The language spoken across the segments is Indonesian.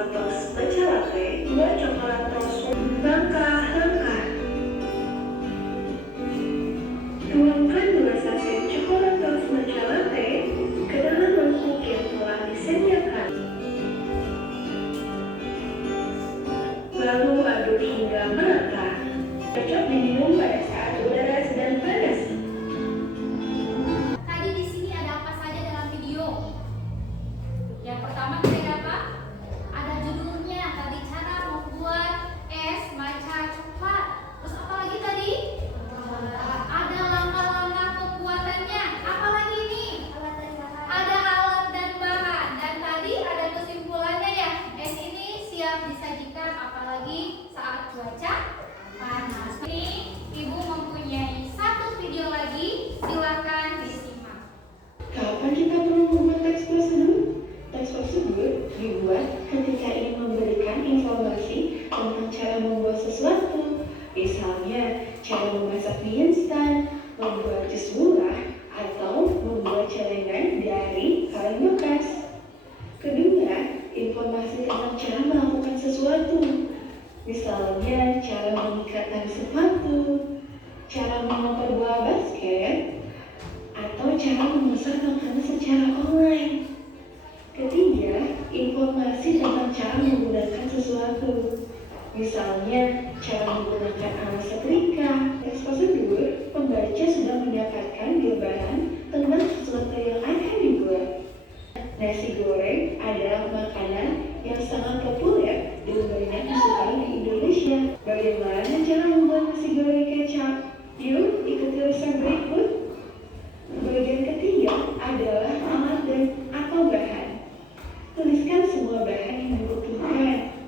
Cockolatos matcha latte, 2 cockolatos langkah-langkah. Tuangkan 2 saset cockolatos matcha latte ke dalam mangkuk yang telah disediakan. Lalu aduk hingga merata. Cocok diminum pada saat udara sedang panas. Tadi di sini ada apa saja dalam video? Yang pertama kita apa? Ada judulnya, tadi cara membuat es matcha coklat. Terus apa lagi tadi? Ada langkah-langkah pembuatannya. Apa lagi nih? Ada alat dan bahan. Dan tadi ada kesimpulannya ya. Es ini siap disajikan apalagi saat cuaca panas. Ini Ibu mempunyai satu video lagi. Silakan disimak. Kapan kita perlu membuat teks prosedur? Teks prosedur dibuat ketika ingin memberikan informasi tentang cara membuat sesuatu. Misalnya, cara memasak mie instan, membuat jus murah, atau membuat celengan dari kaleng bekas. Kedua, informasi tentang cara melakukan sesuatu. Misalnya, cara mengikat tali sepatu, cara mengoper bola basket, atau cara memesan makanan secara online. Ketiga, informasi tentang cara menggunakan sesuatu. Misalnya, cara menggunakan alat setrika. Teks prosedur, pembaca sudah mendapatkan gambaran tentang sesuatu yang akan dibuat. Nasi goreng adalah makanan yang sangat populer dan banyak disukai di Indonesia. Bagaimana cara membuat nasi goreng kecap? Yuk, ikuti resep berikut. Bagian ketiga adalah alat dan atau bahan. Tuliskan semua bahan yang dibutuhkan.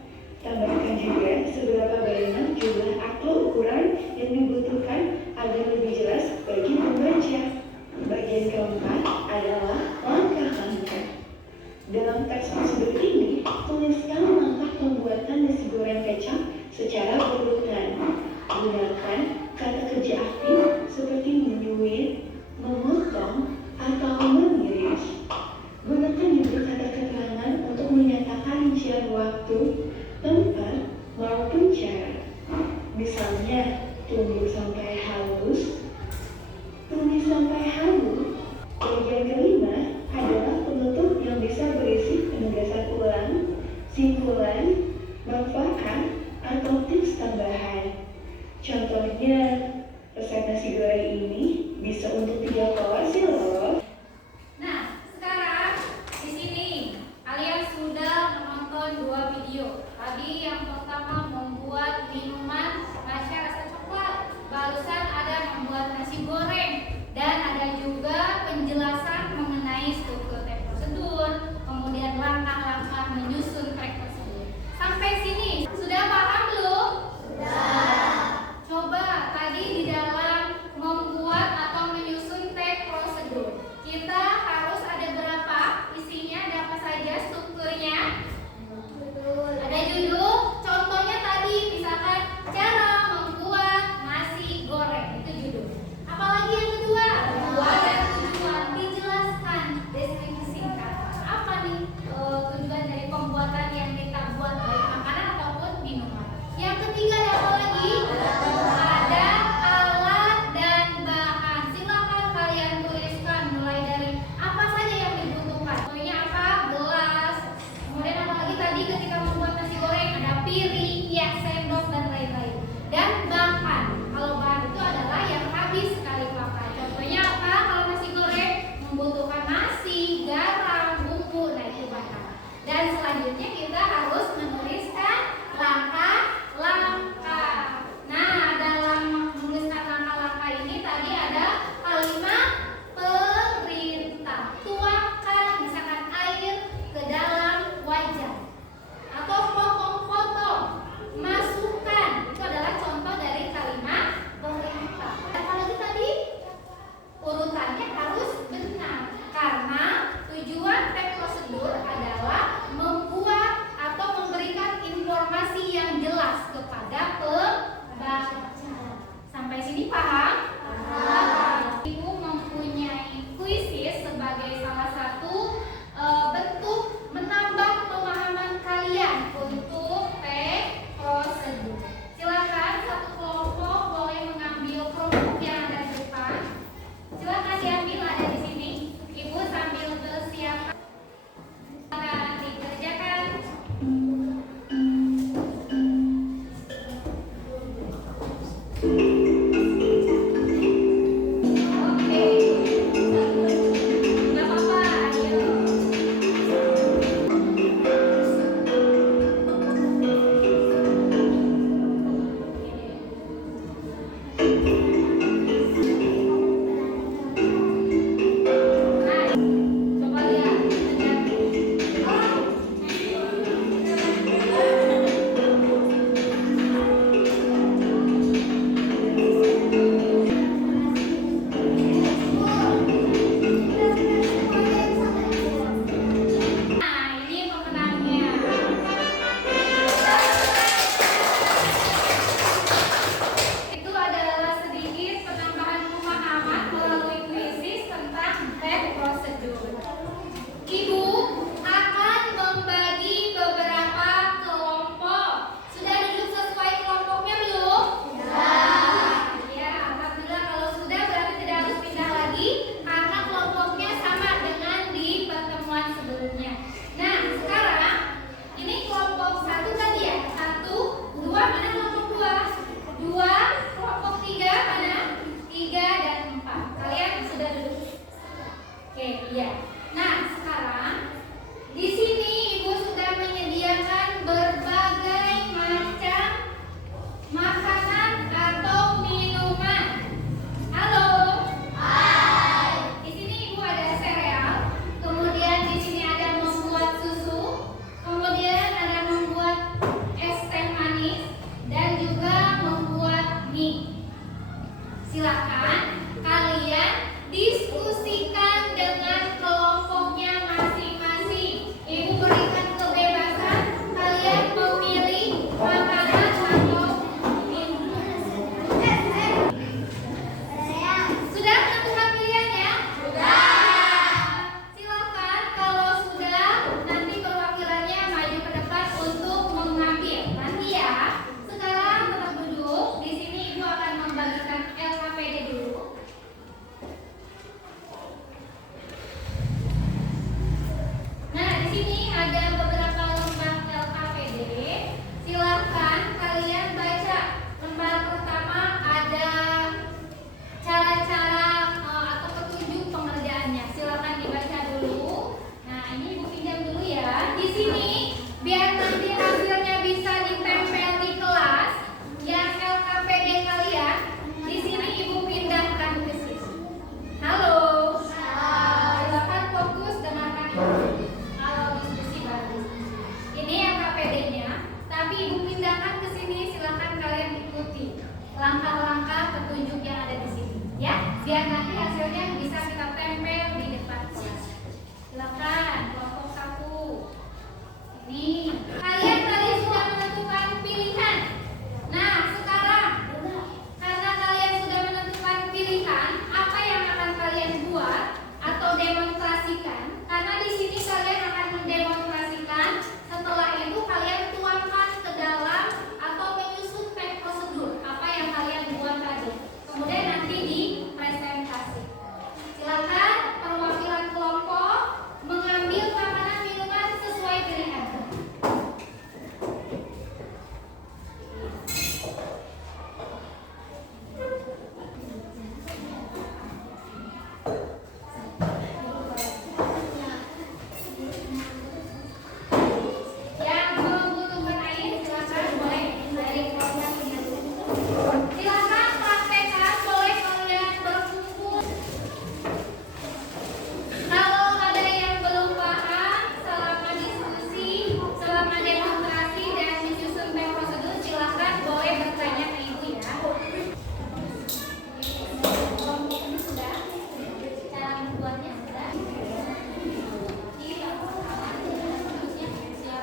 Tambahkan juga seberapa banyak jumlah atau ukuran yang dibutuhkan agar lebih jelas bagi pembaca. Bagian keempat adalah langkah-langkah. Dalam teks prosedur ini, tuliskan langkah pembuatan nasi goreng kecap secara berurutan. Gunakan kata kerja aktif seperti menyuit, memotong, atau mengiris. Gunakan juga kata keterangan untuk menyatakan rincian waktu, tempat, maupun cara. Misalnya, tunggu sampai halus, tumis sampai halus. Bagian kelima adalah penutup yang bisa berisi penegasan ulang, simpulan, manfaat, atau tips tambahan. Contohnya, resep nasi goreng ini bisa untuk 3 porsi loh. Nah, sekarang di sini kalian sudah menonton 2 video. Tadi yang pertama membuat minuman matcha rasa coklat. Barusan ada membuat nasi goreng dan ada juga penjelasan mengenai struktur teks prosedur, kemudian langkah-langkah menyusun teks prosedur. Sampai sini sudah paham belum? Sudah. Coba tadi di dalam membuat atau menyusun teks prosedur, kita harus ada berapa isinya, ada apa saja strukturnya? Betul. Ada judul. Coba langkah-langkah petunjuk yang ada di sini, ya, biar nanti hasilnya bisa kita tempel di depan kelas. Silakan kelompok 1. Ini kalian tadi sudah menentukan pilihan. Nah, sekarang karena kalian sudah menentukan pilihan, apa yang akan kalian buat atau demonstrasikan? Karena di sini kalian akan mendemonstrasikan. Setelah itu kalian tuangkan ke dalam atau menyusun teks prosedur apa yang kalian buat tadi. Kemudian nanti dipresentasi. Silakan perwakilan kelompok mengambil makanan minuman sesuai pilihan. Yang membutuhkan air silakan boleh dari kelompok ini. Silakan praktekkan, boleh kalian berkumpul. Kalau ada yang belum paham selama diskusi, selama demonstrasi dan menyusun teks prosedur, silakan boleh bertanya ke ibu ya. Ini sudah, cara membuatnya sudah. Jadi yang pertama harusnya siapkan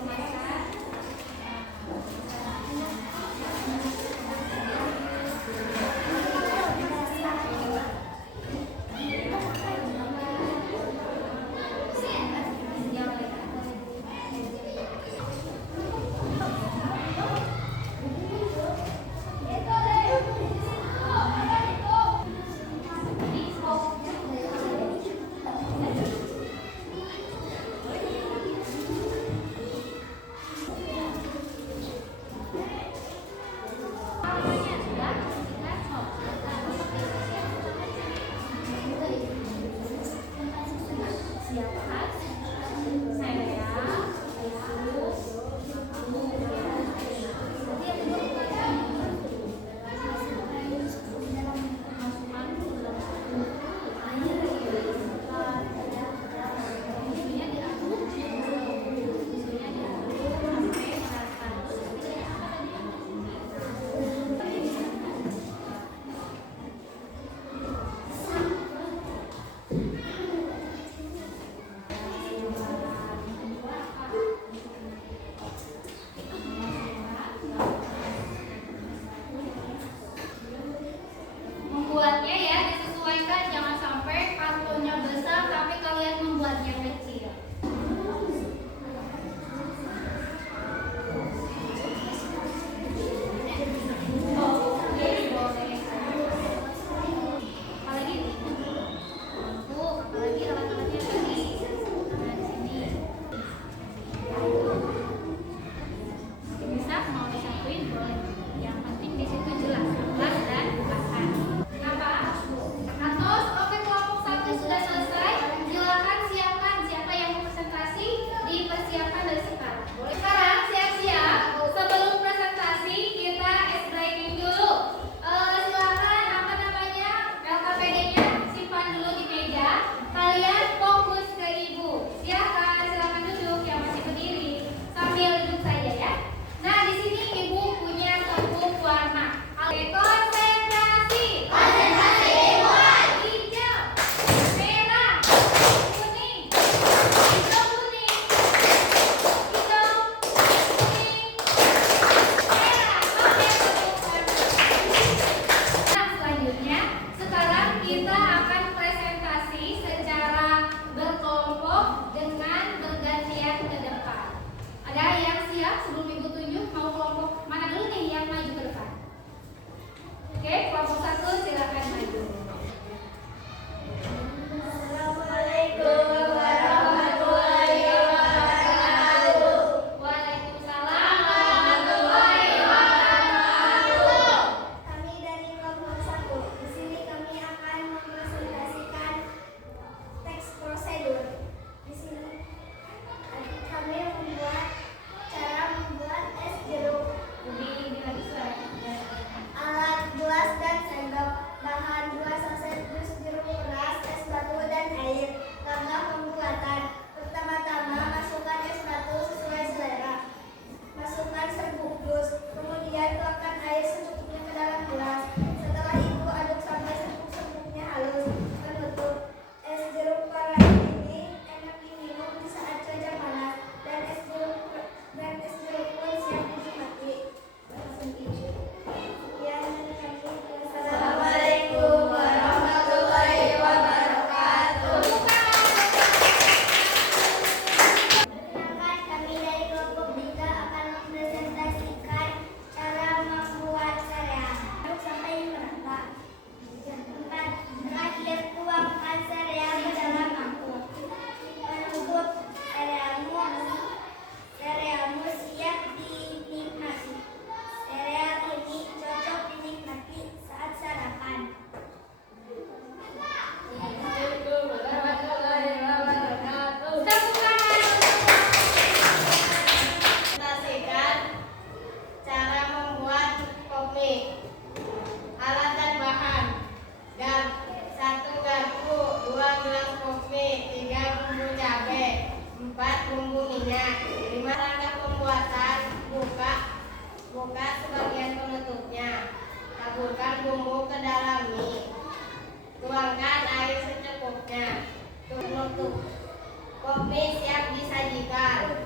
untuk masak. Membuatnya ya disesuaikan, jangan sampai kartonnya besar tapi kalian membuatnya kecil. Oke, boleh. Apalagi? Tuh, apalagi alat-alatnya tadi. Nah, di sini. Bisa mau disatuin boleh. Yang penting di situ jelas dan bukan. Apa? Atos, oke kelompok 1 sudah selesai. Silakan siapkan siapa yang mau presentasi, dipersiapkan dari sekarang. Boleh. Sekarang siap-siap. Sebelum presentasi kita breaking dulu. Silakan apa namanya LKPD-nya simpan dulu di meja. Kalian fokus ke ibu. Silakan duduk yang masih berdiri sambil duduk saja ya. Nah di sini ibu punya sabuk warna. Konsentrasi. Konsentrasi dimulai. Hijau, merah, kuning, hijau kuning, hijau kuning, merah. Oke, tepuk tangan. Nah selanjutnya sekarang kita akan presentasi secara berkelompok dengan bergantian ke depan. Ada yang siap sebelum ibu tunjuk mau kelompok mana dulu nih yang maju ke depan? Oke, kelompok 1 silakan maju. Assalamualaikum warahmatullahi wabarakatuh. Waalaikumsalam warahmatullahi wabarakatuh. Kami dari kelompok 1. Di sini kami akan mempresentasikan teks prosedur. Di sini kami membuat cara membuat es jeruk, Lebih lagi suara. alat gelas dan Taburkan bumbu ke dalam mie. Tuangkan air secukupnya. Tutup. Kopi siap disajikan.